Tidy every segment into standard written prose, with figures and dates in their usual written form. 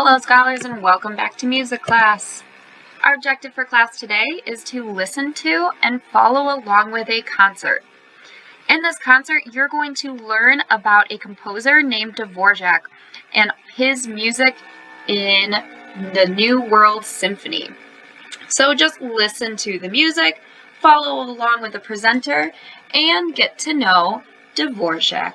Hello scholars and welcome back to music class. Our objective for class today is to listen to and follow along with a concert. In this concert, you're going to learn about a composer named Dvorak and his music in the New World Symphony. So just listen to the music, follow along with the presenter, and get to know Dvorak.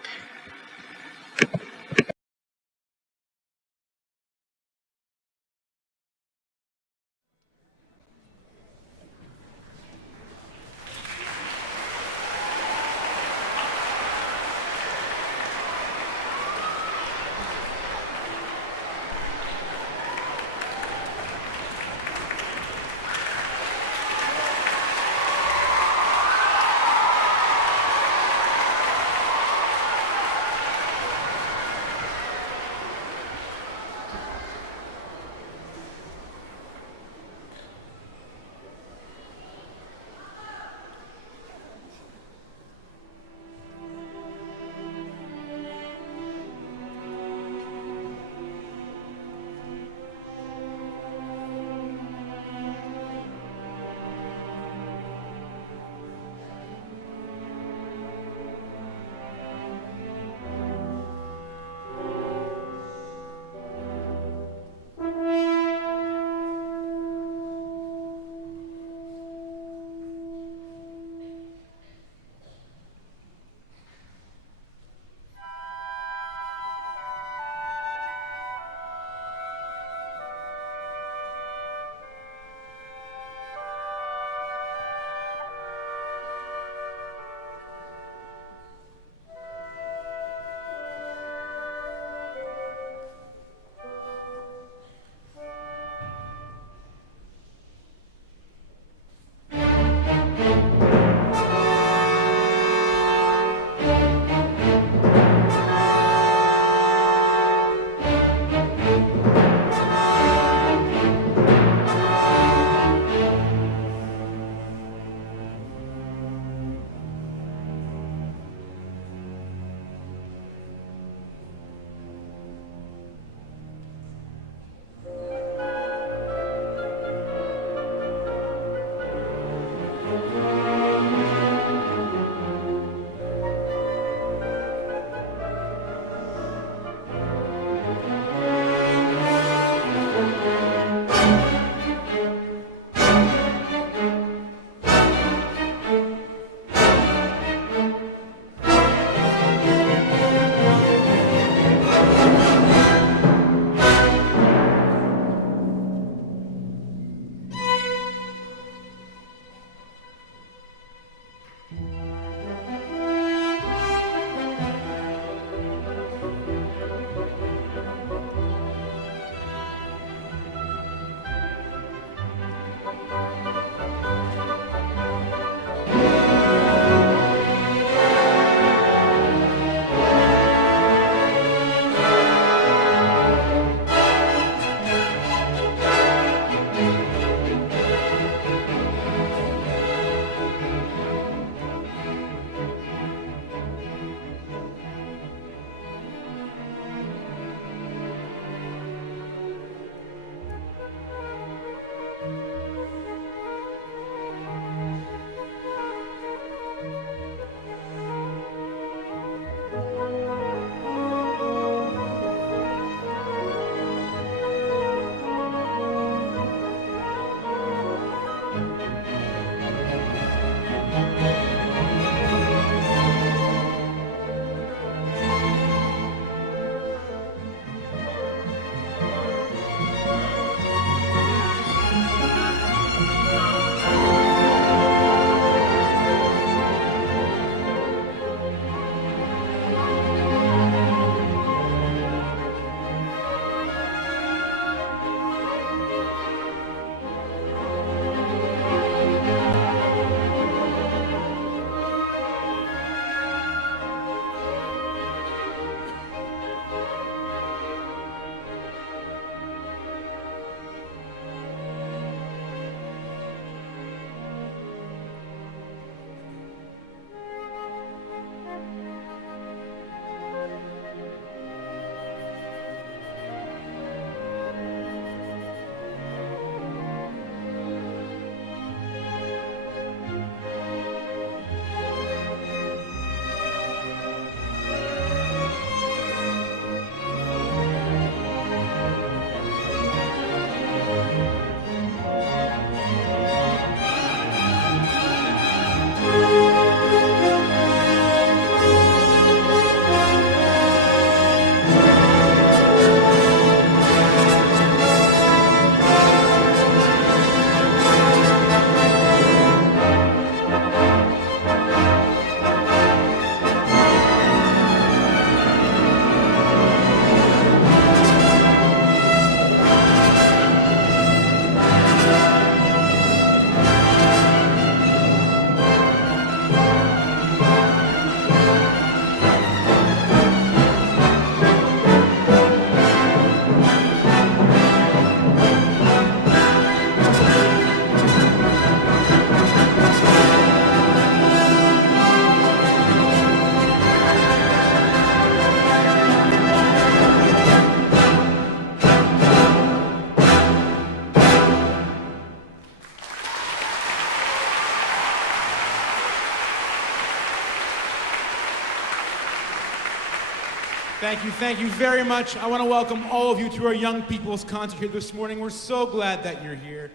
Thank you very much. I want to welcome all of you to our Young People's Concert here this morning. We're so glad that you're here.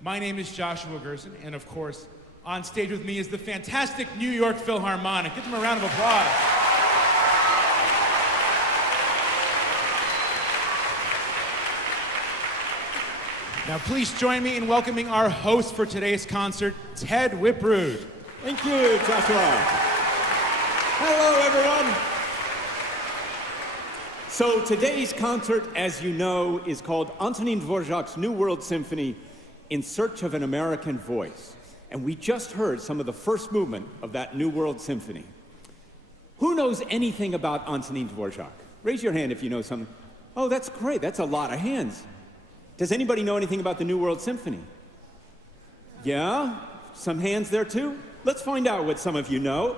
My name is Joshua Gerson, and of course, on stage with me is the fantastic New York Philharmonic. Give them a round of applause. Now, please join me in welcoming our host for today's concert, Ted Wiprud. Thank you, Joshua. Hello, everyone. So today's concert, as you know, is called Antonin Dvorak's New World Symphony, In Search of an American Voice. And we just heard some of the first movement of that New World Symphony. Who knows anything about Antonin Dvorak? Raise your hand if you know something. Oh, that's great. That's a lot of hands. Does anybody know anything about the New World Symphony? Yeah? Some hands there too? Let's find out what some of you know.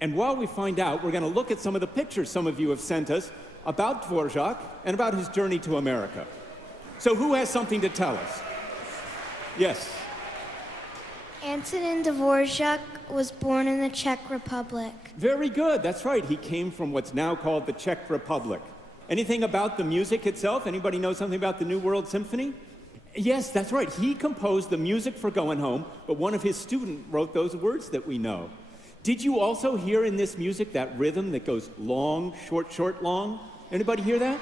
And while we find out, we're going to look at some of the pictures some of you have sent us about Dvorak and about his journey to America. So who has something to tell us? Yes. Antonin Dvorak was born in the Czech Republic. Very good. That's right. He came from what's now called the Czech Republic. Anything about the music itself? Anybody know something about the New World Symphony? Yes, that's right. He composed the music for Going Home, but one of his students wrote those words that we know. Did you also hear in this music that rhythm that goes long, short, short, long? Anybody hear that?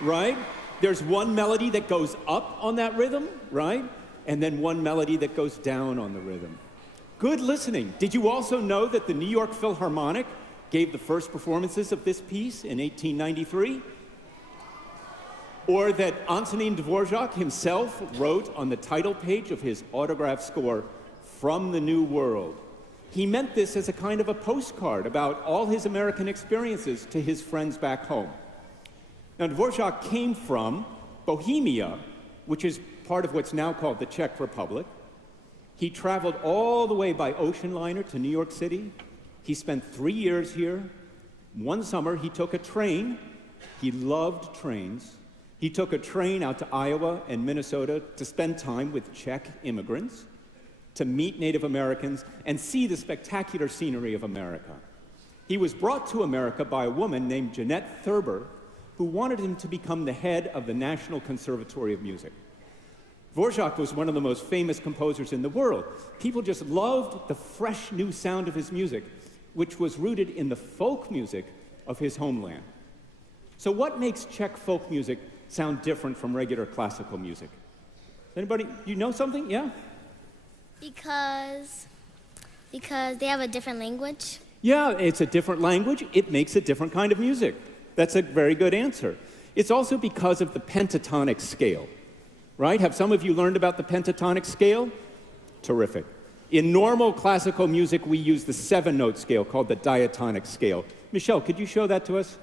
Right? There's one melody that goes up on that rhythm, right? And then one melody that goes down on the rhythm. Good listening. Did you also know that the New York Philharmonic gave the first performances of this piece in 1893? Or that Antonin Dvorak himself wrote on the title page of his autograph score, From the New World. He meant this as a kind of a postcard about all his American experiences to his friends back home. Now, Dvorak came from Bohemia, which is part of what's now called the Czech Republic. He traveled all the way by ocean liner to New York City. He spent 3 years here. One summer, he took a train. He loved trains. He took a train out to Iowa and Minnesota to spend time with Czech immigrants, to meet Native Americans, and see the spectacular scenery of America. He was brought to America by a woman named Jeanette Thurber, who wanted him to become the head of the National Conservatory of Music. Dvorak was one of the most famous composers in the world. People just loved the fresh new sound of his music, which was rooted in the folk music of his homeland. So what makes Czech folk music sound different from regular classical music? Anybody, you know something? Yeah? Because they have a different language. Yeah, it's a different language. It makes a different kind of music. That's a very good answer. It's also because of the pentatonic scale, right? Have some of you learned about the pentatonic scale? Terrific. In normal classical music, we use the 7-note scale called the diatonic scale. Michelle, could you show that to us?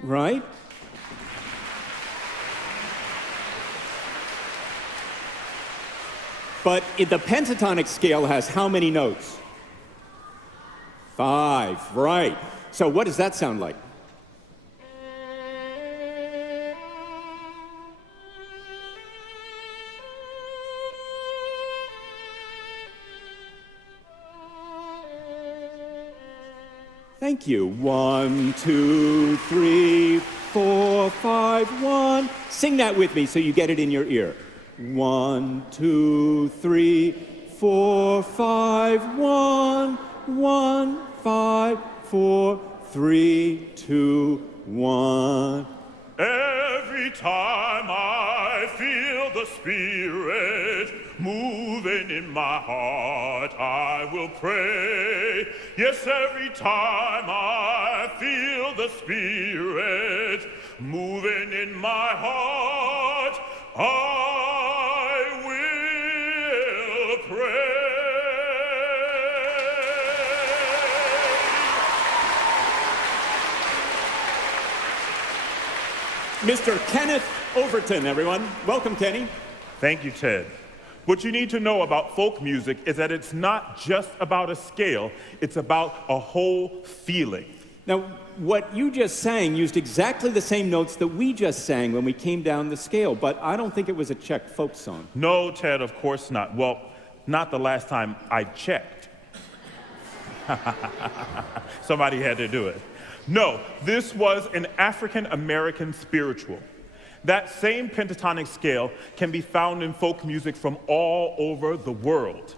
Right? But the pentatonic scale has how many notes? 5, right. So what does that sound like? Thank you. 1, 2, 3, 4, 5, 1. Sing that with me so you get it in your ear. 1, 2, 3, 4, 5, 1. 1, 5, 4, 3, 2, 1. Every time I feel the Spirit moving in my heart, I will pray. Yes, every time I feel the Spirit moving in my heart, I will pray. Mr. Kenneth Overton, everyone. Welcome, Kenny. Thank you, Ted. What you need to know about folk music is that it's not just about a scale, it's about a whole feeling. Now, what you just sang used exactly the same notes that we just sang when we came down the scale, but I don't think it was a Czech folk song. No, Ted, of course not. Well, not the last time I checked. Somebody had to do it. No, this was an African American spiritual. That same pentatonic scale can be found in folk music from all over the world.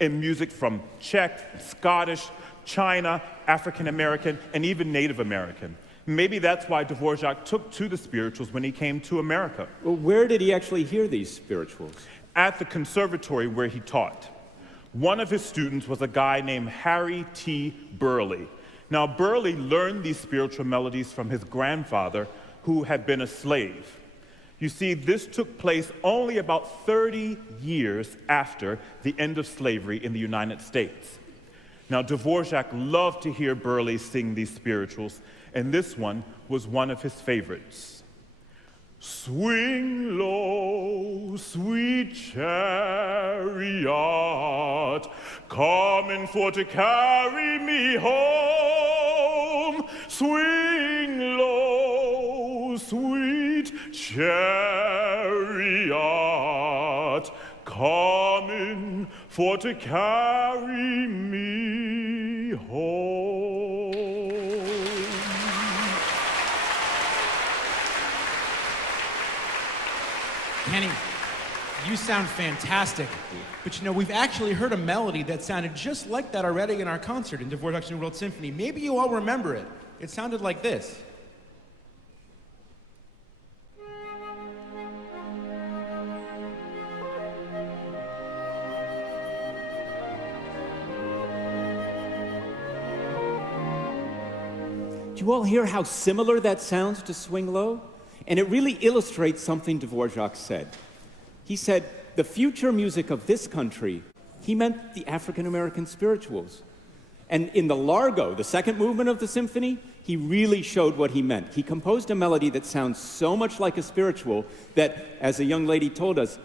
In music from Czech, Scottish, China, African American, and even Native American. Maybe that's why Dvorak took to the spirituals when he came to America. Well, where did he actually hear these spirituals? At the conservatory where he taught. One of his students was a guy named Harry T. Burleigh. Now, Burleigh learned these spiritual melodies from his grandfather, who had been a slave. You see, this took place only about 30 years after the end of slavery in the United States. Now, Dvorak loved to hear Burleigh sing these spirituals, and this one was one of his favorites. Swing low, sweet chariot, coming for to carry me home. Swing low, sweet chariot, coming for to carry me home. Kenny, you sound fantastic. But you know, we've actually heard a melody that sounded just like that already in our concert in Dvorak's New World Symphony. Maybe you all remember it. It sounded like this. Do you all hear how similar that sounds to Swing Low? And it really illustrates something Dvorak said. He said, the future music of this country, he meant the African American spirituals. And in the Largo, the second movement of the symphony, he really showed what he meant. He composed a melody that sounds so much like a spiritual that, as a young lady told us,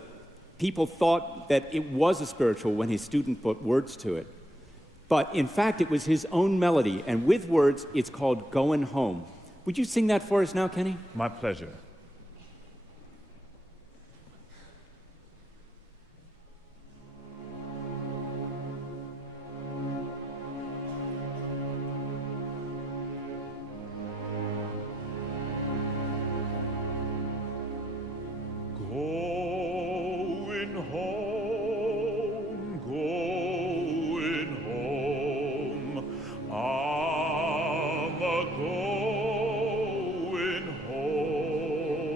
people thought that it was a spiritual when his student put words to it. But in fact, it was his own melody, and with words, it's called Goin' Home. Would you sing that for us now, Kenny? My pleasure. Going home, going home, I'm a-going home,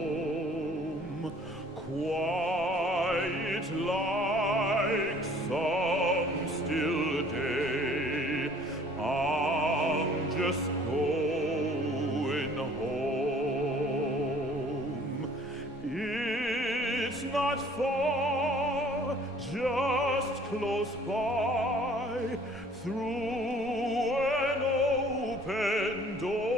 quiet like some still day, I'm just going home. It's not far, just close by, through an open door.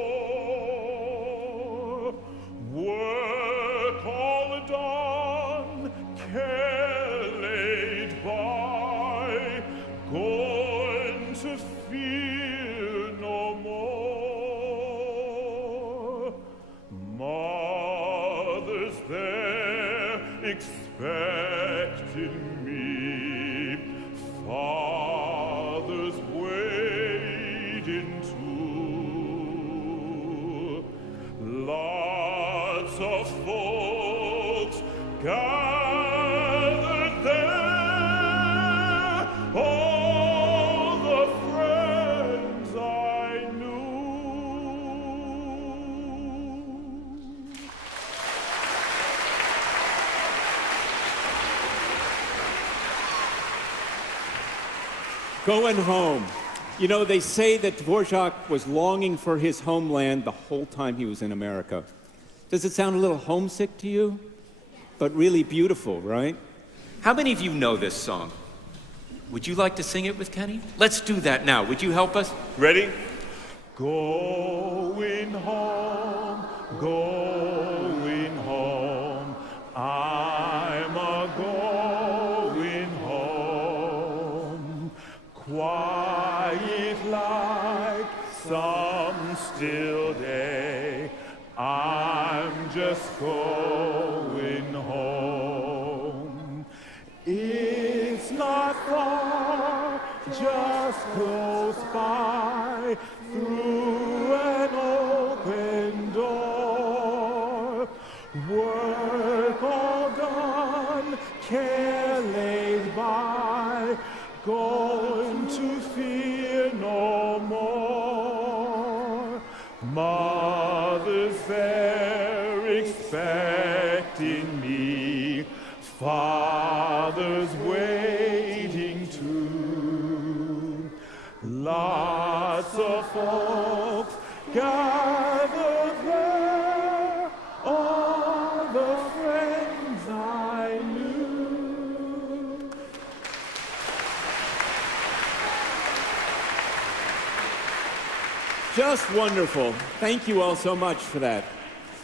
Work all done, care laid by, going to fear no more. Mother's there expecting me, father's waiting too. Lots of folks gathered there, all the friends I knew. Going home. You know, they say that Dvorak was longing for his homeland the whole time he was in America. Does it sound a little homesick to you? But really beautiful, right? How many of you know this song? Would you like to sing it with Kenny? Let's do that now. Would you help us? Ready? Going home, going home, I'm a-going home, quiet like some I'm just going home. It's not far, just close by, through an open door. Work all done, care laid by, going to fear no more. Mother's there expecting me, Father's waiting too. Lots of folks gathered there, all the friends I knew. Just wonderful. Thank you all so much for that.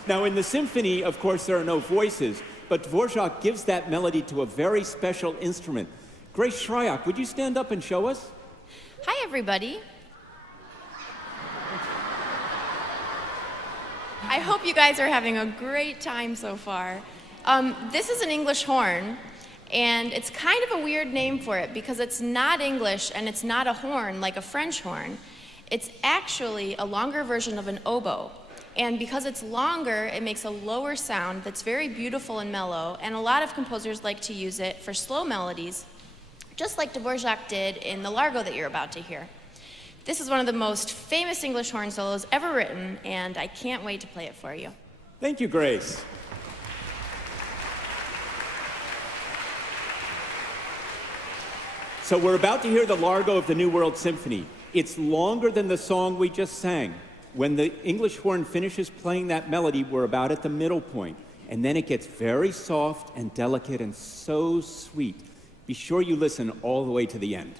Now, in the symphony, of course, there are no voices, but Dvorak gives that melody to a very special instrument. Grace Shryock, would you stand up and show us? Hi, everybody. I hope you guys are having a great time so far. This is an English horn, and it's kind of a weird name for it because it's not English and it's not a horn like a French horn. It's actually a longer version of an oboe. And because it's longer, it makes a lower sound that's very beautiful and mellow, and a lot of composers like to use it for slow melodies, just like Dvorak did in the Largo that you're about to hear. This is one of the most famous English horn solos ever written, and I can't wait to play it for you. Thank you, Grace. So we're about to hear the Largo of the New World Symphony. It's longer than the song we just sang. When the English horn finishes playing that melody, we're about at the middle point, and then it gets very soft and delicate and so sweet. Be sure you listen all the way to the end.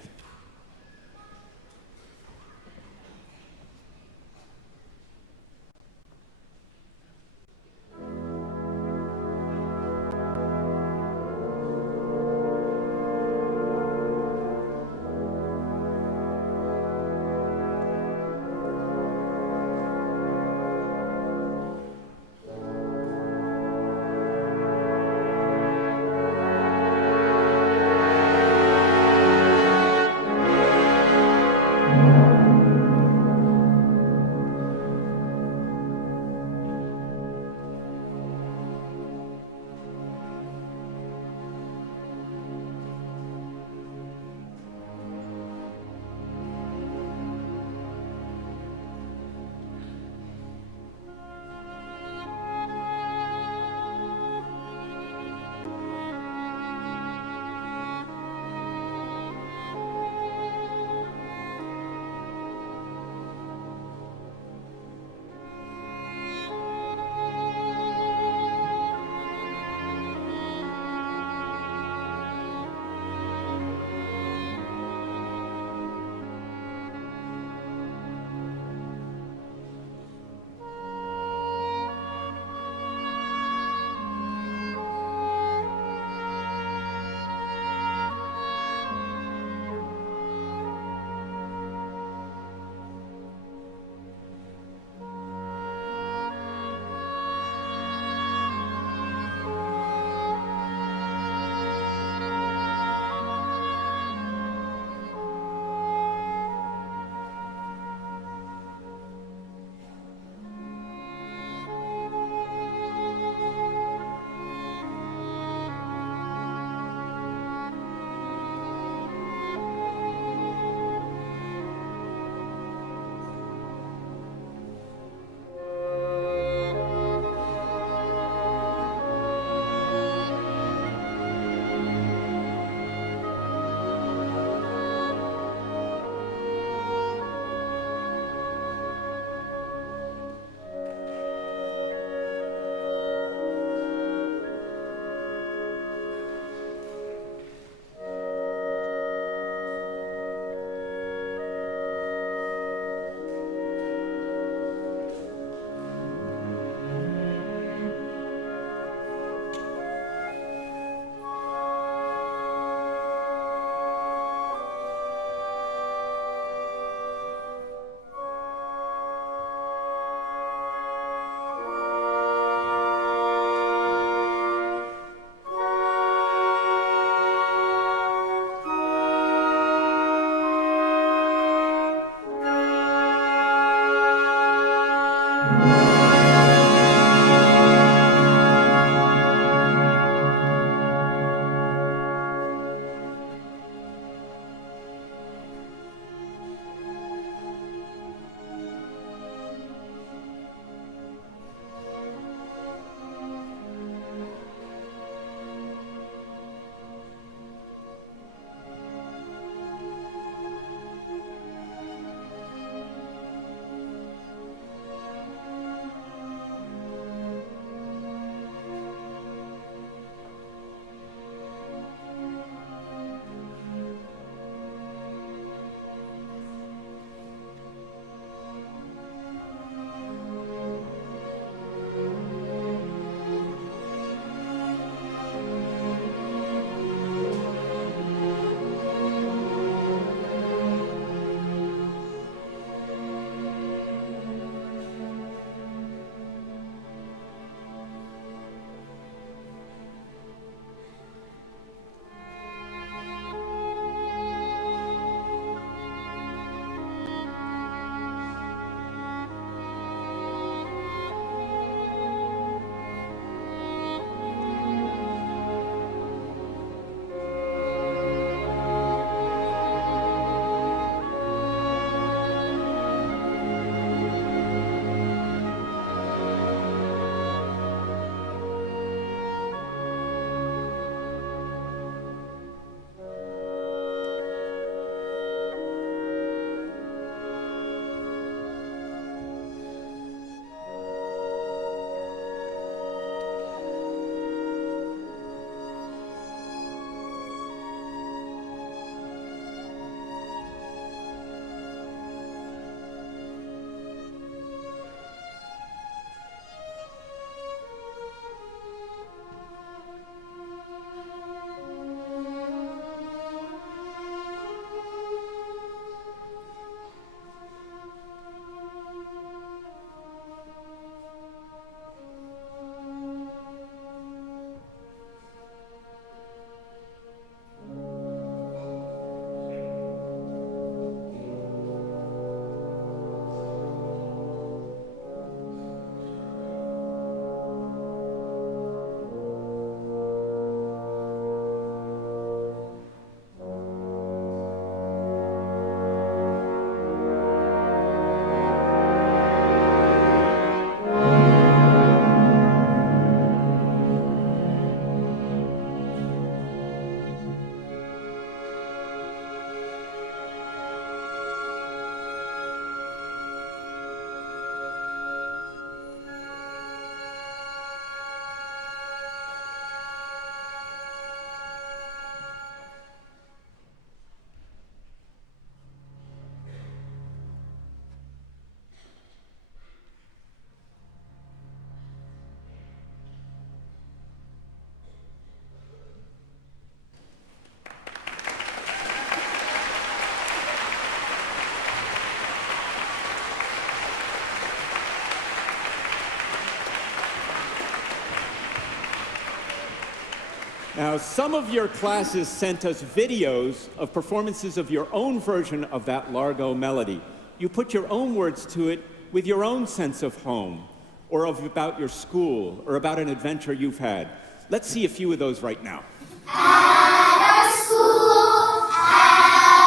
Now, some of your classes sent us videos of performances of your own version of that Largo melody. You put your own words to it with your own sense of home, or about your school, or about an adventure you've had. Let's see a few of those right now. At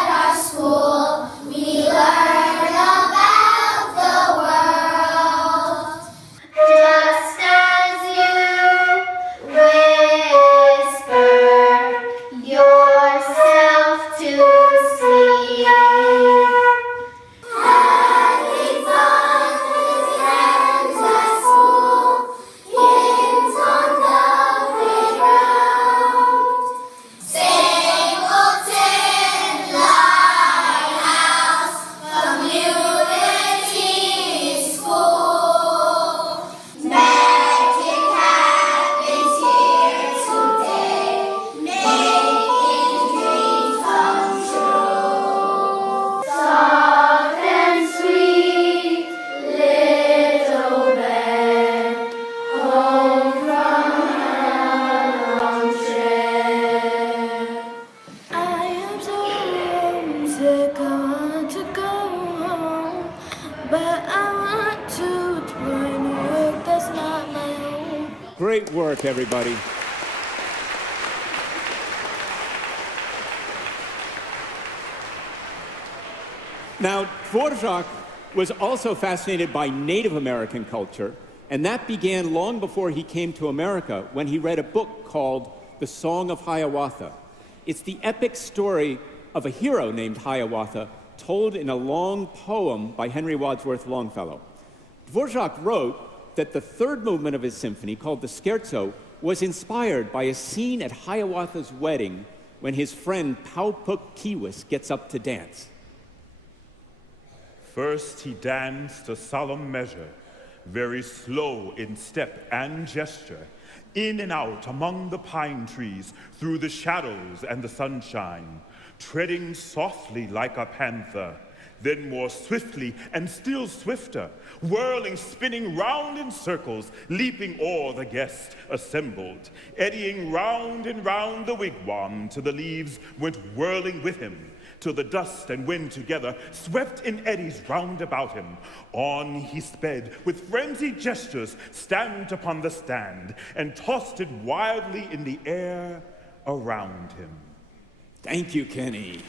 our school, we learn about the world. Just as you whisper yourself to sleep. Having fun with friends at school, kids on the playground. Stapleton Lighthouse Community School. Magic happens here today, making dreams come true. Soft and sweet, little bed, home from a long trip. I am so homesick, I want to go home, but I want to explore New York, that's not my home. Great work, everybody. Now, Dvorak was also fascinated by Native American culture, and that began long before he came to America when he read a book called The Song of Hiawatha. It's the epic story of a hero named Hiawatha told in a long poem by Henry Wadsworth Longfellow. Dvorak wrote that the third movement of his symphony, called the Scherzo, was inspired by a scene at Hiawatha's wedding when his friend Paupuk Kiwis gets up to dance. First he danced a solemn measure, very slow in step and gesture, in and out among the pine trees, through the shadows and the sunshine, treading softly like a panther, then more swiftly and still swifter, whirling, spinning round in circles, leaping o'er the guests assembled, eddying round and round the wigwam till the leaves went whirling with him, till the dust and wind together swept in eddies round about him. On he sped, with frenzied gestures, stamped upon the stand, and tossed it wildly in the air around him. Thank you, Kenny.